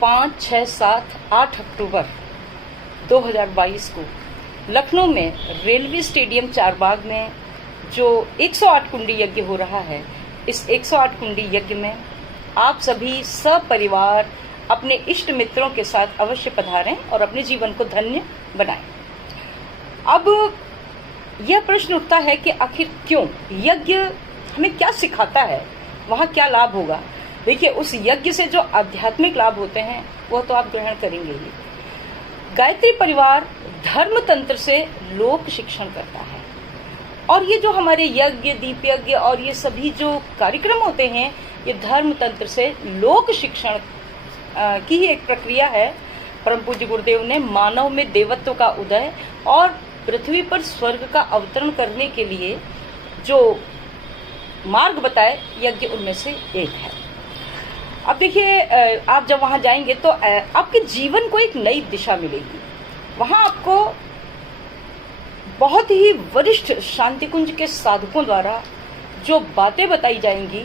5, 6, 7, 8 अक्टूबर 2022 को लखनऊ में railway stadium Charbagh में जो 108 कुंडी यज्ञ हो रहा है, इस 108 कुंडी यज्ञ में आप सभी सपरिवार अपने इष्ट मित्रों के साथ अवश्य पधारें और अपने जीवन को धन्य बनाएं। अब यह प्रश्न उठता है कि आखिर क्यों यज्ञ हमें क्या सिखाता है, वहाँ क्या लाभ होगा। देखिए, उस यज्ञ से जो आध्यात्मिक लाभ होते हैं वो तो आप ग्रहण करेंगे ही। गायत्री परिवार धर्म तंत्र से लोक शिक्षण करता है और ये जो हमारे यज्ञ, दीप यज्ञ और ये सभी जो कार्यक्रम होते हैं, ये धर्म तंत्र से लोक शिक्षण की ही एक प्रक्रिया है। परम पूज्य गुरुदेव ने मानव में देवत्व का उदय और पृथ्वी पर स्वर्ग का अवतरण करने के लिए जो मार्ग बताए, यज्ञ उनमें से एक है। अब देखिए, आप जब वहां जाएंगे तो आपके जीवन को एक नई दिशा मिलेगी। वहां आपको बहुत ही वरिष्ठ शांति कुंज के साधकों द्वारा जो बातें बताई जाएंगी,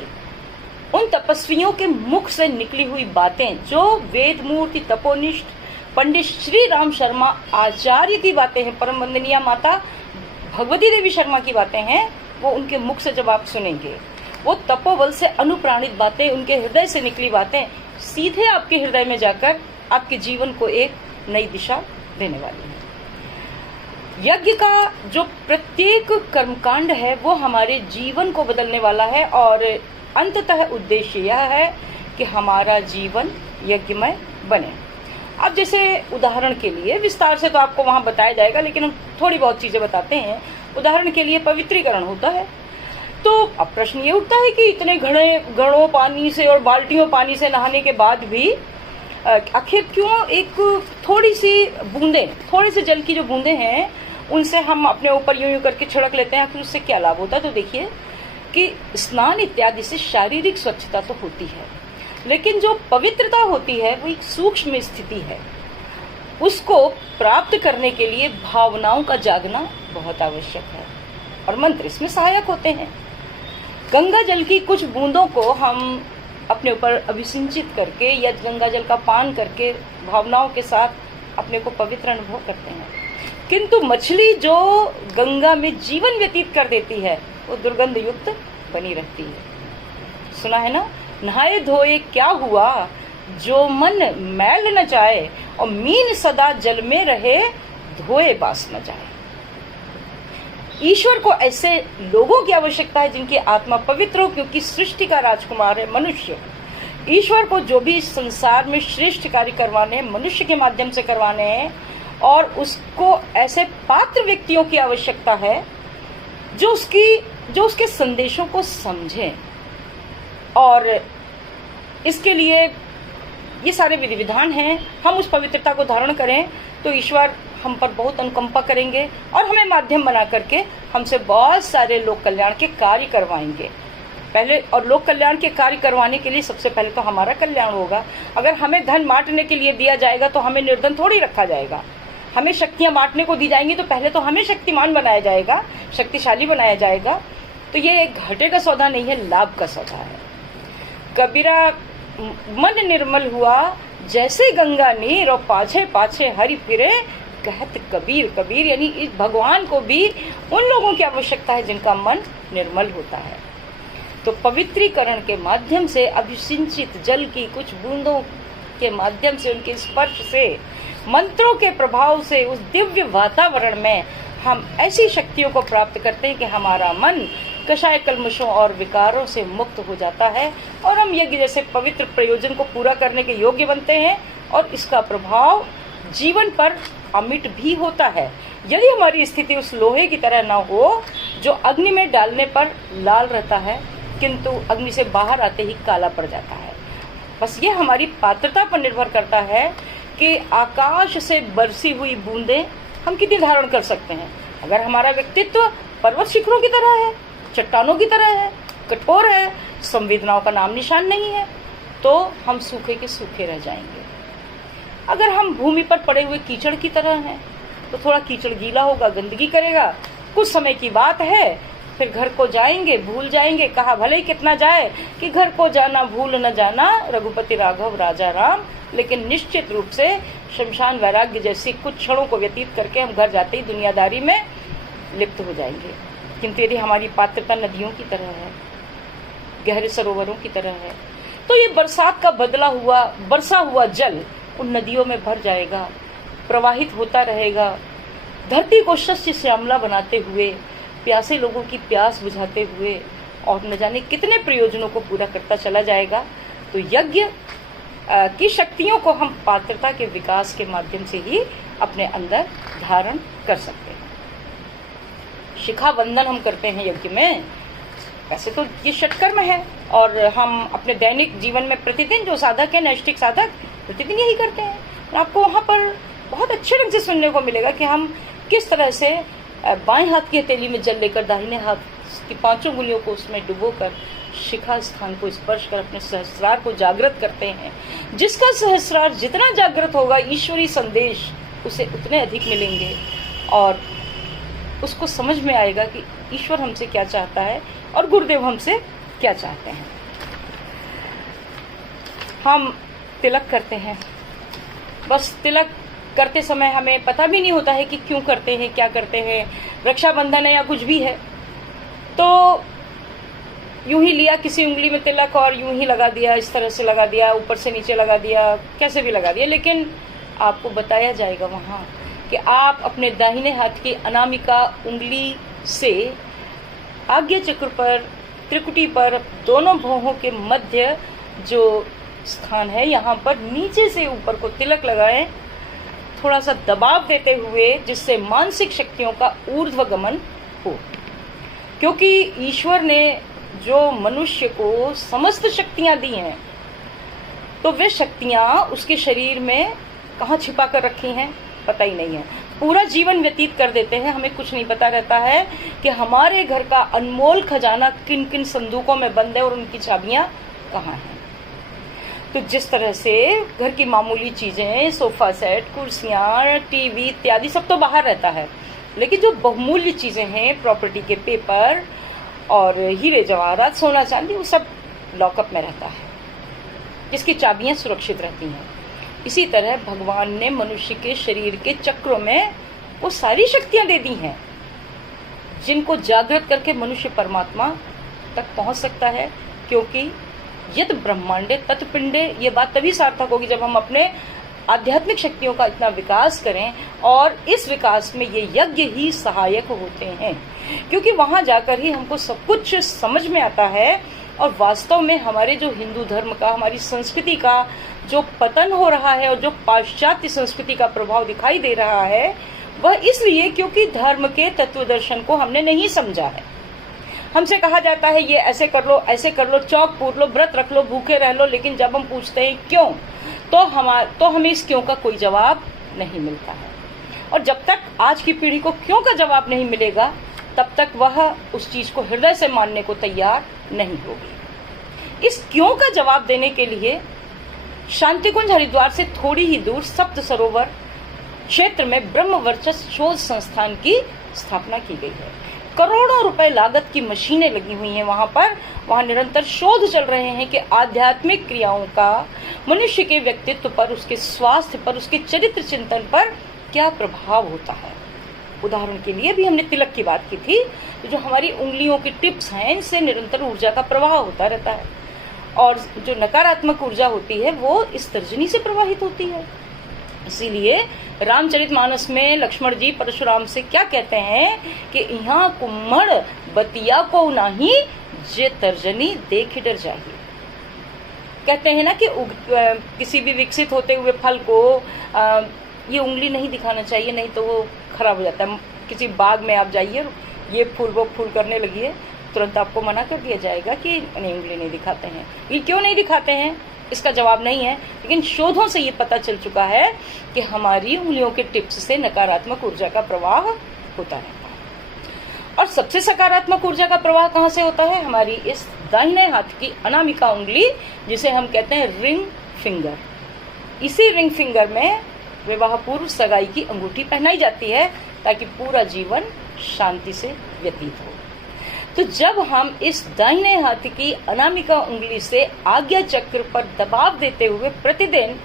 उन तपस्वियों के मुख से निकली हुई बातें, जो वेद मूर्ति तपोनिष्ठ पंडित श्री राम शर्मा आचार्य की बातें हैं, परम वंदनीय माता भगवती देवी शर्मा की बातें हैं, वो उनके मुख से जब आप सुनेंगे, वो तपोबल से अनुप्राणित बातें, उनके हृदय से निकली बातें सीधे आपके हृदय में जाकर आपके जीवन को एक नई दिशा देने वाली है। यज्ञ का जो प्रत्येक कर्मकांड है वो हमारे जीवन को बदलने वाला है और अंततः उद्देश्य यह है कि हमारा जीवन यज्ञमय बने। अब जैसे उदाहरण के लिए, विस्तार से तो आपको वहां बताया जाएगा, लेकिन हम थोड़ी बहुत चीजें बताते हैं। उदाहरण के लिए पवित्रीकरण होता है, तो अब प्रश्न ये उठता है कि इतने घड़ों पानी से और बाल्टियों पानी से नहाने के बाद भी आखिर क्यों एक थोड़ी सी बूंदें, थोड़े से जल की जो बूंदें हैं, उनसे हम अपने ऊपर यूं यूं करके छिड़क लेते हैं, आखिर उससे क्या लाभ होता है। तो देखिए कि स्नान इत्यादि से शारीरिक स्वच्छता तो होती है, लेकिन जो पवित्रता होती है वो एक सूक्ष्म स्थिति है। उसको प्राप्त करने के लिए भावनाओं का जागना बहुत आवश्यक है और मंत्र इसमें सहायक होते हैं। गंगा जल की कुछ बूंदों को हम अपने ऊपर अभिसिंचित करके या गंगा जल का पान करके भावनाओं के साथ अपने को पवित्र अनुभव करते हैं, किंतु मछली जो गंगा में जीवन व्यतीत कर देती है वो दुर्गंध युक्त बनी रहती है। सुना है ना, नहाए धोए क्या हुआ, जो मन मैल न जाए और मीन सदा जल में रहे, धोए बास न जाए। ईश्वर को ऐसे लोगों की आवश्यकता है जिनकी आत्मा पवित्र हो, क्योंकि सृष्टि का राजकुमार है मनुष्य। ईश्वर को जो भी इसंसार में श्रेष्ठ कार्य करवाने हैं, मनुष्य के माध्यम से करवाने हैं, और उसको ऐसे पात्र व्यक्तियों की आवश्यकता है जो उसके संदेशों को समझें, और इसके लिए ये सारे विधि विधान हैं। हम उस पवित्रता को धारण करें तो ईश्वर हम पर बहुत अनुकंपा करेंगे और हमें माध्यम बना करके हमसे बहुत सारे लोक कल्याण के कार्य करवाएंगे पहले। और लोक कल्याण के कार्य करवाने के लिए सबसे पहले तो हमारा कल्याण होगा। अगर हमें धन बांटने के लिए दिया जाएगा तो हमें निर्धन थोड़ी रखा जाएगा। हमें शक्तियां बांटने को दी जाएंगी तो पहले तो हमें शक्तिमान बनाया जाएगा, शक्तिशाली बनाया जाएगा। तो ये एक घाटे का सौदा नहीं है, लाभ का सौदा है। कबीरा मन निर्मल हुआ जैसे गंगा नीर, और पाछे पाछे हरि फिरे कहत कबीर। कबीर यानी इस भगवान को भी उन लोगों की आवश्यकता है जिनका मन निर्मल होता है। तो पवित्रीकरण के माध्यम से, अभिसिंचित जल की कुछ बूंदों के माध्यम से, उनके स्पर्श से, मंत्रों के प्रभाव से, उस दिव्य वातावरण में हम ऐसी शक्तियों को प्राप्त करते हैं कि हमारा मन कषाय कल्मशों और विकारों से मुक्त हो जाता है और हम यज्ञ जैसे पवित्र प्रयोजन को पूरा करने के योग्य बनते हैं, और इसका प्रभाव जीवन पर अमिट भी होता है। यदि हमारी स्थिति उस लोहे की तरह न हो जो अग्नि में डालने पर लाल रहता है किंतु अग्नि से बाहर आते ही काला पड़ जाता है। बस ये हमारी पात्रता पर निर्भर करता है कि आकाश से बरसी हुई बूंदें हम कितनी धारण कर सकते हैं। अगर हमारा व्यक्तित्व पर्वत शिखरों की तरह है, चट्टानों की तरह है, कठोर है, संवेदनाओं का नाम निशान नहीं है, तो हम सूखे के सूखे रह जाएंगे। अगर हम भूमि पर पड़े हुए कीचड़ की तरह हैं तो थोड़ा कीचड़ गीला होगा, गंदगी करेगा, कुछ समय की बात है, फिर घर को जाएंगे, भूल जाएंगे। कहा भले ही कितना जाए कि घर को जाना भूल न जाना, रघुपति राघव राजा राम, लेकिन निश्चित रूप से शमशान वैराग्य जैसी कुछ क्षणों को व्यतीत करके हम घर जाते ही दुनियादारी में लिप्त हो जाएंगे। किंतु यदि हमारी पात्रता नदियों की तरह है, गहरे सरोवरों की तरह है, तो ये बरसात का बरसा हुआ जल उन नदियों में भर जाएगा, प्रवाहित होता रहेगा, धरती को शस्य श्यामला बनाते हुए, प्यासे लोगों की प्यास बुझाते हुए और न जाने कितने प्रयोजनों को पूरा करता चला जाएगा। तो यज्ञ की शक्तियों को हम पात्रता के विकास के माध्यम से ही अपने अंदर धारण कर सकते हैं। शिखा बंधन हम करते हैं यज्ञ में, वैसे तो ये षटकर्म है और हम अपने दैनिक जीवन में प्रतिदिन जो साधक है, नैष्ठिक साधक, प्रतिदिन यही करते हैं। आपको वहाँ पर बहुत अच्छे ढंग से सुनने को मिलेगा कि हम किस तरह से बाएं हाथ की हथेली में जल लेकर दाहिने हाथ की 5 उंगलियों को उसमें डुबोकर शिखा स्थान को स्पर्श कर अपने सहस्रार को जागृत करते हैं। जिसका सहस्रार जितना जागृत होगा, ईश्वरी संदेश उसे उतने अधिक मिलेंगे और उसको समझ में आएगा कि ईश्वर हमसे क्या चाहता है और गुरुदेव हमसे क्या चाहते हैं। हम तिलक करते हैं, बस तिलक करते समय हमें पता भी नहीं होता है कि क्यों करते हैं, क्या करते हैं। रक्षाबंधन है या कुछ भी है तो यूं ही लिया किसी उंगली में तिलक और यूं ही लगा दिया, इस तरह से लगा दिया, ऊपर से नीचे लगा दिया, कैसे भी लगा दिया। लेकिन आपको बताया जाएगा वहाँ कि आप अपने दाहिने हाथ की अनामिका उंगली से आज्ञा चक्र पर, त्रिकुटी पर, दोनों भौहों के मध्य जो स्थान है यहाँ पर नीचे से ऊपर को तिलक लगाएं, थोड़ा सा दबाव देते हुए, जिससे मानसिक शक्तियों का ऊर्ध्वगमन हो। क्योंकि ईश्वर ने जो मनुष्य को समस्त शक्तियां दी हैं, तो वे शक्तियां उसके शरीर में कहाँ छिपा कर रखी हैं पता ही नहीं है। पूरा जीवन व्यतीत कर देते हैं, हमें कुछ नहीं पता रहता है कि हमारे घर का अनमोल खजाना किन किन संदूकों में बंद है और उनकी चाबियां कहाँ हैं। तो जिस तरह से घर की मामूली चीजें, सोफा सेट, कुर्सियां, टीवी इत्यादि सब तो बाहर रहता है, लेकिन जो बहुमूल्य चीजें हैं, प्रॉपर्टी के पेपर और हीरे जवाहरात, सोना चांदी, वो सब लॉकअप में रहता है, जिसकी चाबियां सुरक्षित रहती हैं। इसी तरह भगवान ने मनुष्य के शरीर के चक्रों में वो सारी शक्तियां दे दी हैं जिनको जागृत करके मनुष्य परमात्मा तक पहुंच सकता है। क्योंकि यद ब्रह्मांडे तत्पिंडे, ये बात तभी सार्थक होगी जब हम अपने आध्यात्मिक शक्तियों का इतना विकास करें, और इस विकास में ये यज्ञ ही सहायक होते हैं। क्योंकि वहां जाकर ही हमको सब कुछ समझ में आता है और वास्तव में हमारे जो हिंदू धर्म का, हमारी संस्कृति का जो पतन हो रहा है और जो पाश्चात्य संस्कृति का प्रभाव दिखाई दे रहा है, वह इसलिए क्योंकि धर्म के तत्व दर्शन को हमने नहीं समझा है। हमसे कहा जाता है ये ऐसे कर लो, ऐसे कर लो, चौक पूर लो, व्रत रख लो, भूखे रह लो, लेकिन जब हम पूछते हैं क्यों, तो हमें इस क्यों का कोई जवाब नहीं मिलता है। और जब तक आज की पीढ़ी को क्यों का जवाब नहीं मिलेगा, तब तक वह उस चीज को हृदय से मानने को तैयार नहीं होगी। इस क्यों का जवाब देने के लिए शांतिकुंज हरिद्वार से थोड़ी ही दूर सप्त सरोवर क्षेत्र में ब्रह्म वर्चस्व शोध संस्थान की स्थापना की गई है। करोड़ों रुपए लागत की मशीनें लगी हुई हैं वहां निरंतर शोध चल रहे हैं कि आध्यात्मिक क्रियाओं का मनुष्य के व्यक्तित्व पर, उसके स्वास्थ्य पर, उसके चरित्र चिंतन पर क्या प्रभाव होता है। उदाहरण के लिए भी हमने तिलक की बात की थी, तो जो हमारी उंगलियों की टिप्स हैं, इनसे निरंतर ऊर्जा का प्रवाह होता रहता है और जो नकारात्मक ऊर्जा होती है वो इस तर्जनी से प्रवाहित होती है। इसीलिए रामचरितमानस में लक्ष्मण जी परशुराम से क्या कहते हैं कि यहाँ कुम्हड़ बतिया को नहीं, जे तर्जनी देख डर जाइए। कहते हैं ना कि किसी भी विकसित होते हुए फल को ये उंगली नहीं दिखाना चाहिए, नहीं तो वो खराब हो जाता है। किसी बाग में आप जाइए, ये फूल वो फूल करने लगी है, तुरंत आपको मना कर दिया जाएगा कि नहीं, उंगली नहीं दिखाते हैं। ये क्यों नहीं दिखाते हैं, इसका जवाब नहीं है, लेकिन शोधों से ये पता चल चुका है कि हमारी उंगलियों के टिप्स से नकारात्मक ऊर्जा का प्रवाह होता रहता है। और सबसे सकारात्मक ऊर्जा का प्रवाह कहाँ से होता है, हमारी इस दाहिने हाथ की अनामिका उंगली, जिसे हम कहते हैं रिंग फिंगर। इसी रिंग फिंगर में विवाह पूर्व सगाई की अंगूठी पहनाई जाती है ताकि पूरा जीवन शांति से व्यतीत हो। तो जब हम इस दाहिने हाथ की अनामिका उंगली से आज्ञा चक्र पर दबाव देते हुए प्रतिदिन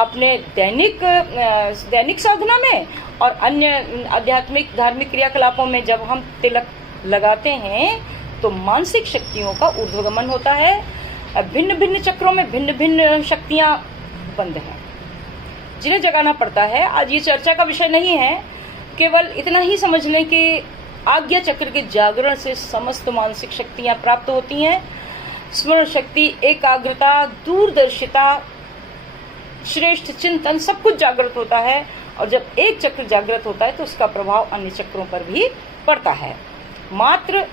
अपने दैनिक साधना में और अन्य आध्यात्मिक धार्मिक क्रियाकलापों में जब हम तिलक लगाते हैं तो मानसिक शक्तियों का ऊर्ध्वगमन होता है। भिन्न भिन्न चक्रों में भिन्न भिन्न शक्तियां बंद हैं जिन्हें जगाना पड़ता है। आज ये चर्चा का विषय नहीं है, केवल इतना ही समझ लें कि आज्ञा चक्र के जागरण से समस्त मानसिक शक्तियां प्राप्त होती हैं। स्मरण शक्ति, एकाग्रता, दूरदर्शिता, श्रेष्ठ चिंतन सब कुछ जागृत होता है और जब एक चक्र जागृत होता है तो उसका प्रभाव अन्य चक्रों पर भी पड़ता है। मात्र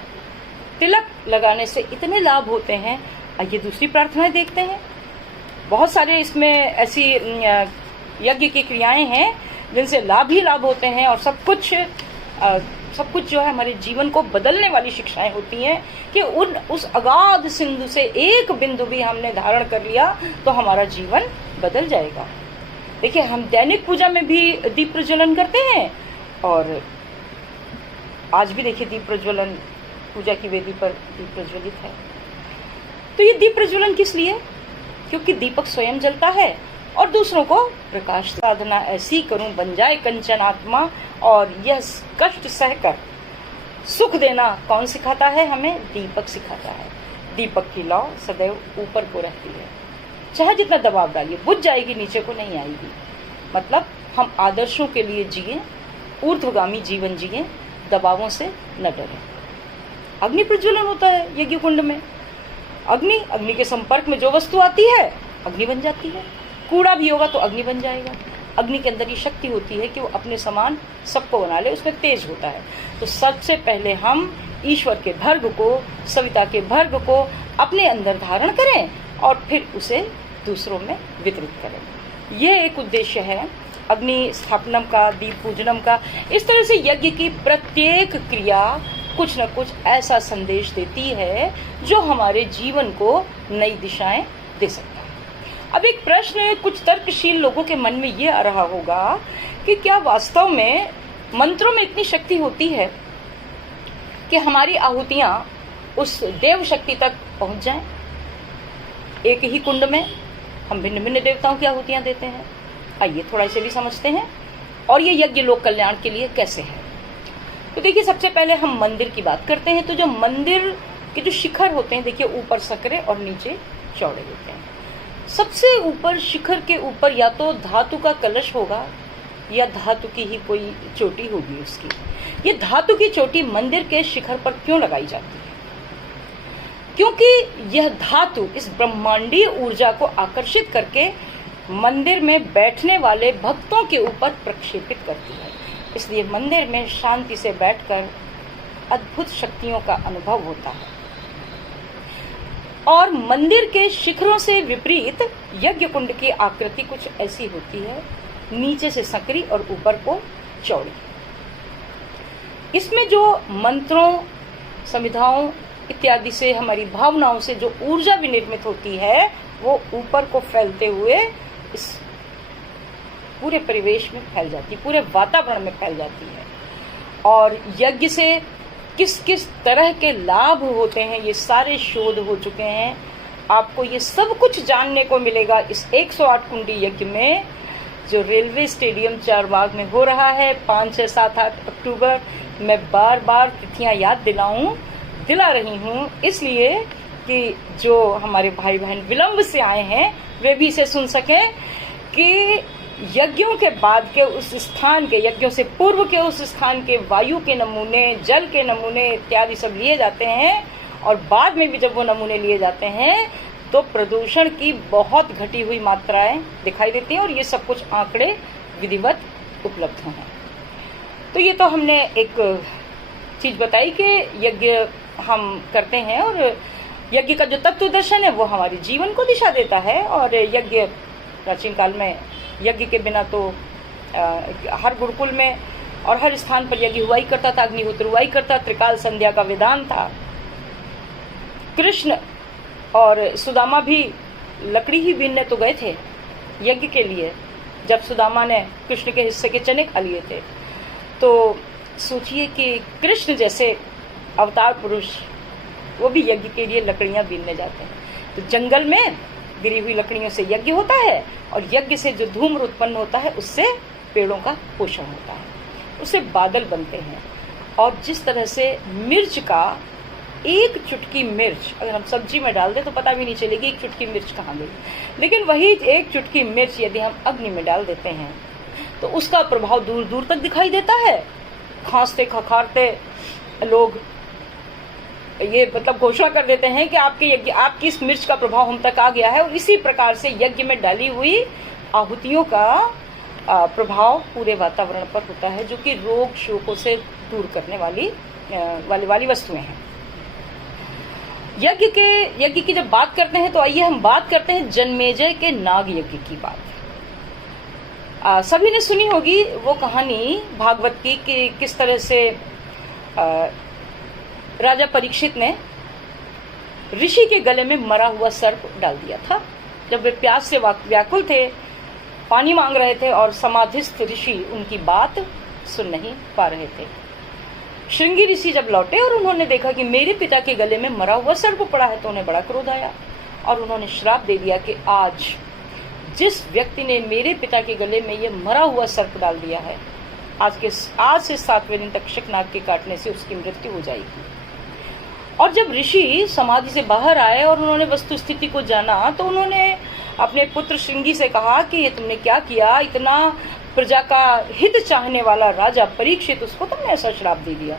तिलक लगाने से इतने लाभ होते हैं। आइए दूसरी प्रार्थनाएं देखते हैं। बहुत सारे इसमें ऐसी यज्ञ की क्रियाएं हैं जिनसे लाभ ही लाभ होते हैं और सब कुछ जो है हमारे जीवन को बदलने वाली शिक्षाएं होती हैं कि उस अगाध सिंधु से एक बिंदु भी हमने धारण कर लिया तो हमारा जीवन बदल जाएगा। देखिए, हम दैनिक पूजा में भी दीप प्रज्वलन करते हैं और आज भी देखिए दीप प्रज्वलन पूजा की वेदी पर दीप प्रज्वलित है। तो ये दीप प्रज्वलन किस लिए? क्योंकि दीपक स्वयं जलता है और दूसरों को प्रकाश। साधना ऐसी करूं बन जाए कंचन आत्मा, और यह कष्ट सहकर सुख देना कौन सिखाता है हमें? दीपक सिखाता है। दीपक की लौ सदैव ऊपर को रहती है, चाहे जितना दबाव डालिए बुझ जाएगी, नीचे को नहीं आएगी। मतलब हम आदर्शों के लिए जिए, ऊर्ध्वगामी जीवन जिए, दबावों से न डरें। अग्नि प्रज्वलन होता है यज्ञ कुंड में। अग्नि के संपर्क में जो वस्तु आती है अग्नि बन जाती है। कूड़ा भी होगा तो अग्नि बन जाएगा। अग्नि के अंदर ये शक्ति होती है कि वो अपने समान सबको बना ले, उसमें तेज होता है। तो सबसे पहले हम ईश्वर के भर्ग को, सविता के भर्ग को अपने अंदर धारण करें और फिर उसे दूसरों में वितरित करें। यह एक उद्देश्य है अग्नि स्थापनम का, दीप पूजनम का। इस तरह से यज्ञ की प्रत्येक क्रिया कुछ न कुछ ऐसा संदेश देती है जो हमारे जीवन को नई दिशाएं दे सकता है। अब एक प्रश्न कुछ तर्कशील लोगों के मन में ये आ रहा होगा कि क्या वास्तव में मंत्रों में इतनी शक्ति होती है कि हमारी आहुतियां उस देव शक्ति तक पहुंच जाएं? एक ही कुंड में हम भिन्न भिन्न देवताओं की आहुतियां देते हैं। आइए थोड़ा इसे भी समझते हैं और ये यज्ञ लोक कल्याण के लिए कैसे है। तो देखिए, सबसे पहले हम मंदिर की बात करते हैं। तो जो मंदिर के जो शिखर होते हैं, देखिए ऊपर सकरे और नीचे चौड़े होते हैं। सबसे ऊपर शिखर के ऊपर या तो धातु का कलश होगा या धातु की ही कोई चोटी होगी उसकी। ये धातु की चोटी मंदिर के शिखर पर क्यों लगाई जाती है? क्योंकि यह धातु इस ब्रह्मांडीय ऊर्जा को आकर्षित करके मंदिर में बैठने वाले भक्तों के ऊपर प्रक्षेपित करती है। इसलिए मंदिर में शांति से बैठकर अद्भुत शक्तियों का अनुभव होता है। और मंदिर के शिखरों से विपरीत यज्ञ कुंड की आकृति कुछ ऐसी होती है, नीचे से संकरी और ऊपर को चौड़ी। इसमें जो मंत्रों, समिधाओं इत्यादि से, हमारी भावनाओं से जो ऊर्जा विनिर्मित होती है वो ऊपर को फैलते हुए इस पूरे परिवेश में फैल जाती है, पूरे वातावरण में फैल जाती है। और यज्ञ से किस किस तरह के लाभ होते हैं ये सारे शोध हो चुके हैं। आपको ये सब कुछ जानने को मिलेगा इस 108 कुंडी यज्ञ में, जो रेलवे स्टेडियम चारबाग में हो रहा है 5, 6, 7, 8 अक्टूबर। मैं बार बार तिथियां याद दिला रही हूँ इसलिए कि जो हमारे भाई बहन विलंब से आए हैं वे भी इसे सुन सकें कि यज्ञों के बाद के उस स्थान के, यज्ञों से पूर्व के उस स्थान के वायु के नमूने, जल के नमूने इत्यादि सब लिए जाते हैं और बाद में भी जब वो नमूने लिए जाते हैं तो प्रदूषण की बहुत घटी हुई मात्राएं दिखाई देती हैं और ये सब कुछ आंकड़े विधिवत उपलब्ध हैं। तो ये तो हमने एक चीज बताई कि यज्ञ हम करते हैं और यज्ञ का जो तत्व दर्शन है वो हमारे जीवन को दिशा देता है। और यज्ञ प्राचीन काल में यज्ञ के बिना तो हर गुरुकुल में और हर स्थान पर यज्ञ हुआ ही करता था, अग्निहोत्र हुआ ही करता। त्रिकाल संध्या का विधान था। कृष्ण और सुदामा भी लकड़ी ही बीनने तो गए थे यज्ञ के लिए। जब सुदामा ने कृष्ण के हिस्से के चने खा लिए थे तो सोचिए कि कृष्ण जैसे अवतार पुरुष वो भी यज्ञ के लिए लकड़ियां बीनने जाते हैं। तो जंगल में गिरी हुई लकड़ियों से यज्ञ होता है, और यज्ञ से जो धूम्र उत्पन्न होता है उससे पेड़ों का पोषण होता है, उससे बादल बनते हैं। और जिस तरह से मिर्च का एक चुटकी मिर्च अगर हम सब्जी में डाल दें तो पता भी नहीं चलेगी एक चुटकी मिर्च कहाँ गई, लेकिन वही एक चुटकी मिर्च यदि हम अग्नि में डाल देते हैं तो उसका प्रभाव दूर दूर तक दिखाई देता है। खांसते खखारते लोग ये मतलब घोषणा कर देते हैं कि आपकी इस मिर्च का प्रभाव हम तक आ गया है। और इसी प्रकार से यज्ञ में डाली हुई आहुतियों का प्रभाव पूरे वातावरण पर होता है, जो कि रोग शोकों से दूर करने वाली वस्तुएं हैं। यज्ञ की जब बात करते हैं तो आइए हम बात करते हैं जन्मेजय के नाग यज्ञ की बात। सभी ने सुनी होगी वो कहानी भागवत की कि किस तरह से राजा परीक्षित ने ऋषि के गले में मरा हुआ सर्प डाल दिया था। जब वे प्यास से व्याकुल थे, पानी मांग रहे थे और समाधिस्थ ऋषि उनकी बात सुन नहीं पा रहे थे। श्रृंगी ऋषि जब लौटे और उन्होंने देखा कि मेरे पिता के गले में मरा हुआ सर्प पड़ा है तो उन्हें बड़ा क्रोध आया और उन्होंने श्राप दे दिया कि आज जिस व्यक्ति ने मेरे पिता के गले में ये मरा हुआ सर्प डाल दिया है, आज से 7वें दिन तक्षक नाग के काटने से उसकी मृत्यु हो जाएगी। और जब ऋषि समाधि से बाहर आए और उन्होंने वस्तु स्थिति को जाना तो उन्होंने अपने पुत्र श्रृंगी से कहा कि ये तुमने क्या किया, इतना प्रजा का हित चाहने वाला राजा परीक्षित, उसको तुमने ऐसा श्राप दे दिया,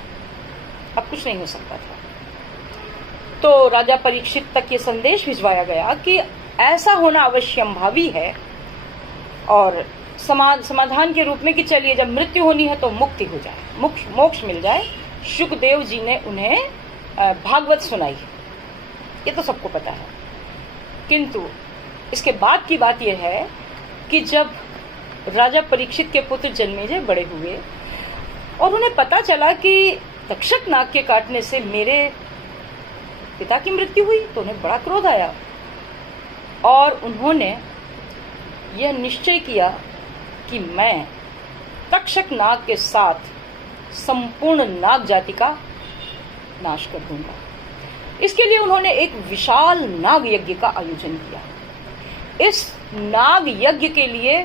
अब कुछ नहीं हो सकता था। तो राजा परीक्षित तक ये संदेश भिजवाया गया कि ऐसा होना अवश्यंभावी है और समाधान के रूप में कि चलिए जब मृत्यु होनी है तो मुक्ति हो जाए, मोक्ष मिल जाए। शुकदेव जी ने उन्हें भागवत सुनाई, ये तो सबको पता है। किंतु इसके बाद की बात यह है कि जब राजा परीक्षित के पुत्र जन्मेजय बड़े हुए और उन्हें पता चला कि तक्षक नाग के काटने से मेरे पिता की मृत्यु हुई तो उन्हें बड़ा क्रोध आया और उन्होंने यह निश्चय किया कि मैं तक्षक नाग के साथ संपूर्ण नाग जाति का नाश कर दूंगा। इसके लिए उन्होंने एक विशाल नाग यज्ञ का आयोजन किया। इस नाग यज्ञ के लिए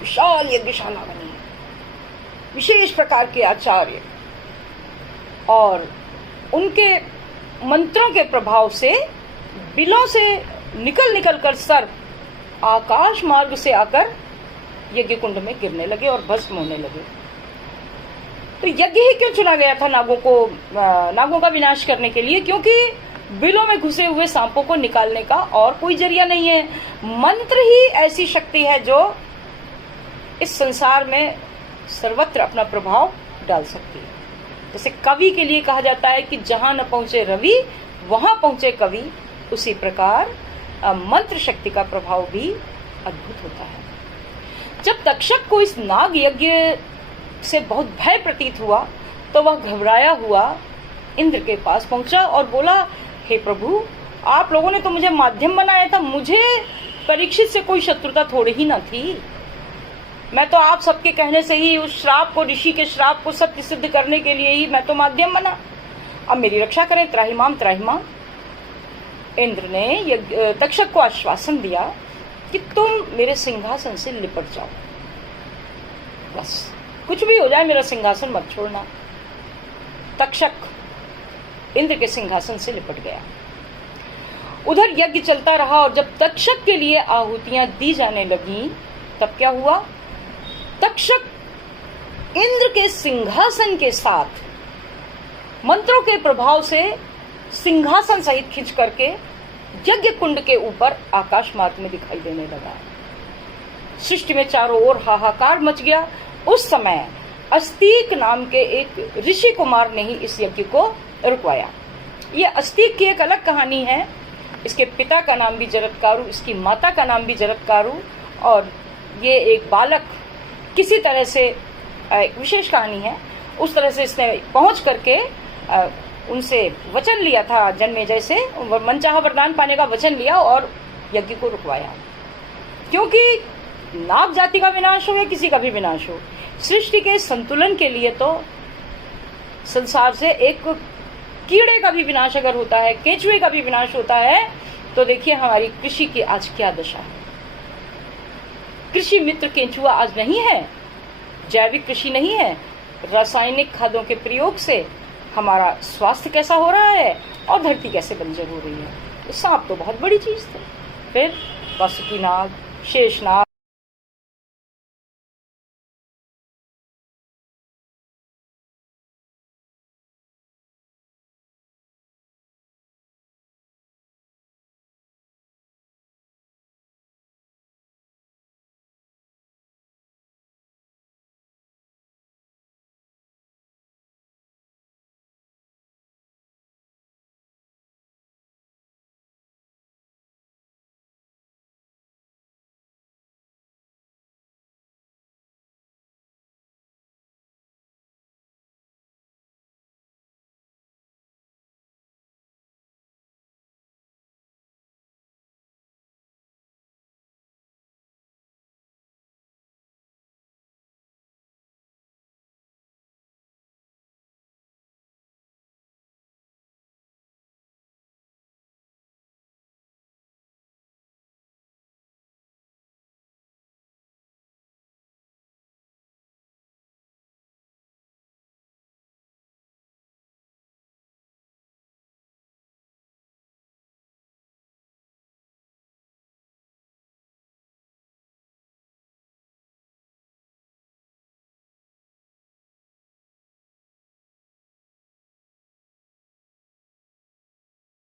विशाल यज्ञशाला बनी, विशेष प्रकार के आचार्य और उनके मंत्रों के प्रभाव से बिलों से निकल कर सर्प आकाश मार्ग से आकर यज्ञ कुंड में गिरने लगे और भस्म होने लगे। तो यज्ञ ही क्यों चुना गया था नागों का विनाश करने के लिए? क्योंकि बिलों में घुसे हुए सांपों को निकालने का और कोई जरिया नहीं है। मंत्र ही ऐसी शक्ति है जो इस संसार में सर्वत्र अपना प्रभाव डाल सकती है। जैसे कवि के लिए कहा जाता है कि जहां न पहुंचे रवि वहां पहुंचे कवि, उसी प्रकार मंत्र शक्ति का प्रभाव भी अद्भुत होता है। जब तक्षक को इस नाग यज्ञ से बहुत भय प्रतीत हुआ तो वह घबराया हुआ इंद्र के पास पहुंचा और बोला, हे प्रभु, आप लोगों ने तो मुझे माध्यम बनाया था, मुझे परीक्षित से कोई शत्रुता थोड़ी ही न थी। मैं तो आप सबके कहने से ही उस श्राप को, ऋषि के श्राप को सत्य सिद्ध करने के लिए ही मैं तो माध्यम बना। अब मेरी रक्षा करें, त्राहिमाम त्राहिमाम। इंद्र ने तक्षक को आश्वासन दिया कि तुम मेरे सिंहासन से लिपट जाओ, बस कुछ भी हो जाए मेरा सिंहासन मत छोड़ना। तक्षक इंद्र के सिंहासन से लिपट गया। उधर यज्ञ चलता रहा और जब तक्षक के लिए आहुतियां दी जाने लगी तब क्या हुआ? तक्षक इंद्र के सिंहासन के साथ मंत्रों के प्रभाव से सिंहासन सहित खींच करके यज्ञ कुंड के ऊपर आकाश मार्ग में दिखाई देने लगा। सृष्टि में चारों ओर हाहाकार मच गया। उस समय अस्तीक नाम के एक ऋषि कुमार ने ही इस यज्ञ को रुकवाया। ये अस्तीक की एक अलग कहानी है। इसके पिता का नाम भी जरत्कारु, इसकी माता का नाम भी जरत्कारु, और ये एक बालक किसी तरह से एक विशेष कहानी है। उस तरह से इसने पहुंच करके उनसे वचन लिया था, जन्मेजय से मनचाहा वरदान पाने का वचन लिया और यज्ञ को रुकवाया। क्योंकि नाग जाति का विनाश हो या किसी का भी विनाश हो, सृष्टि के संतुलन के लिए तो संसार से एक कीड़े का भी विनाश अगर होता है, केंचुए का भी विनाश होता है, तो देखिए हमारी कृषि की आज क्या दशा है। कृषि मित्र केंचुआ आज नहीं है, जैविक कृषि नहीं है, रासायनिक खादों के प्रयोग से हमारा स्वास्थ्य कैसा हो रहा है और धरती कैसे बंजर हो रही है। सांप तो बहुत बड़ी चीज थी, फिर वासुकीनाग, शेषनाग,